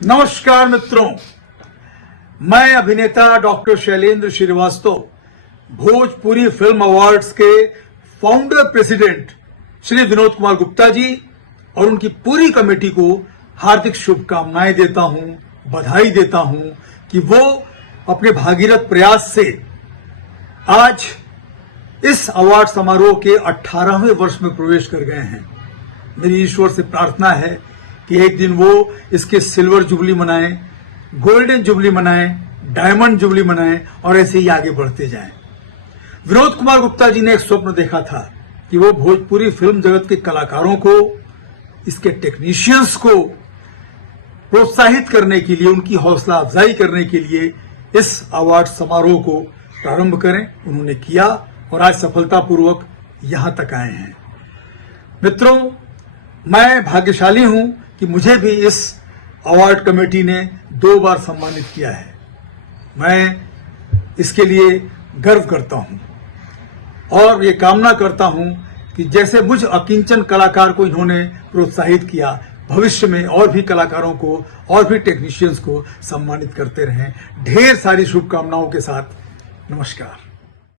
नमस्कार मित्रों, मैं अभिनेता doctor Shailendra Srivastava Bhojpuri film awards के फाउंडर प्रेसिडेंट श्री विनोद कुमार गुप्ता जी और उनकी पूरी कमेटी को हार्दिक शुभकामनाएं देता हूं, बधाई देता हूं कि वो अपने भागीरथ प्रयास से आज इस अवार्ड समारोह के 18वें वर्ष में प्रवेश कर गए हैं। मेरी ईश्वर से प्रार्थना है कि एक दिन वो इसके सिल्वर जुबली मनाएं, गोल्डन जुबली मनाएं, डायमंड जुबली मनाएं और ऐसे ही आगे बढ़ते जाएं। विनोद कुमार गुप्ता जी ने एक स्वप्न देखा था कि वो भोजपुरी फिल्म जगत के कलाकारों को, इसके टेक्नीशियंस को प्रोत्साहित करने के लिए, उनकी हौसला अफजाई करने के लिए इस अवार्ड समारोह को प्रारंभ करें। उन्होंने किया और आज सफलतापूर्वक यहां तक आए हैं। मित्रों, मैं भाग्यशाली हूं कि मुझे भी इस अवार्ड कमेटी ने 2 बार सम्मानित किया है। मैं इसके लिए गर्व करता हूं और ये कामना करता हूं कि जैसे मुझ अकिंचन कलाकार को इन्होंने प्रोत्साहित किया, भविष्य में और भी कलाकारों को और भी टेक्नीशियंस को सम्मानित करते रहें। ढेर सारी शुभकामनाओं के साथ नमस्कार।